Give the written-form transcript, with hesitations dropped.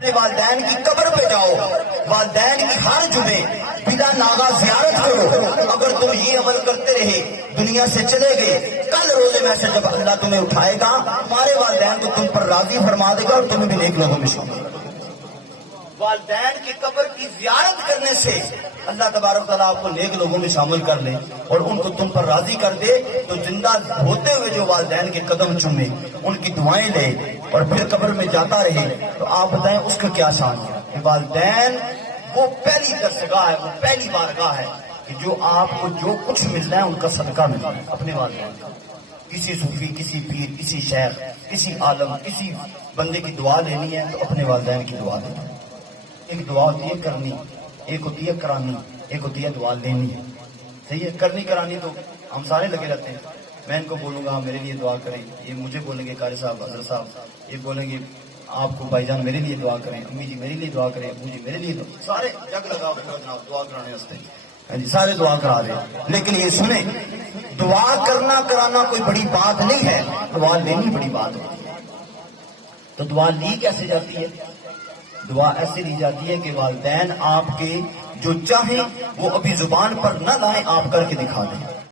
اپنے والدین کی قبر پہ جاؤ، والدین کی ہر جمعے بلا ناغا زیارت کرو۔ اگر تم یہ عمل کرتے رہے دنیا سے چلے گئے، کل روز محشر جب اللہ تمہیں اٹھائے گا ہمارے والدین کو تم پر راضی فرما دے گا اور تمہیں بھی نیک لوگوں میں شامل۔ والدین کی قبر کی زیارت کرنے سے اللہ تبارک تعالیٰ آپ کو نیک لوگوں میں شامل کر لے اور ان کو تم پر راضی کر دے، تو زندہ ہوتے ہوئے جو والدین کے قدم چومے، ان کی دعائیں لے اور پھر قبر میں جاتا رہے، تو آپ بتائیں اس کا کیا شان ہے کہ والدین وہ پہلی درسگاہ ہے، وہ پہلی بارگاہ ہے کہ جو آپ کو جو کچھ ملنا ہے ان کا صدقہ ملنا ہے اپنے والدین کا۔ کسی صوفی، کسی پیر، کسی شیخ، کسی عالم، کسی بندے کی دعا لینی ہے تو اپنے والدین کی دعا لینی ہے۔ ایک دعا ہوتی ہے کرنی، ایک ہوتی ہے کرانی، ایک ہوتی ہے دعا لینی ہے۔ صحیح ہے، کرنی کرانی تو ہم سارے لگے رہتے ہیں، میں ان کو بولوں گا میرے لیے دعا کریں، یہ مجھے بولیں گے قاری صاحب، حضرت صاحب، یہ بولیں گے آپ کو بھائی جان میرے لیے دعا کریں، امی جی میرے لیے دعا کریں، ابو جی میرے لیے دعا، سارے جگ لگا دعا کرانے واسطے، سارے دعا کرا رہے ہیں۔ لیکن یہ سنیں، دعا کرنا کرانا کوئی بڑی بات نہیں ہے، دعا لینی بڑی بات ہوتی ہے۔ تو دعا لی کیسے جاتی ہے؟ دعا ایسے لی جاتی ہے کہ والدین آپ کے جو چاہیں وہ ابھی زبان پر نہ لائیں، آپ کر کے دکھا دیں۔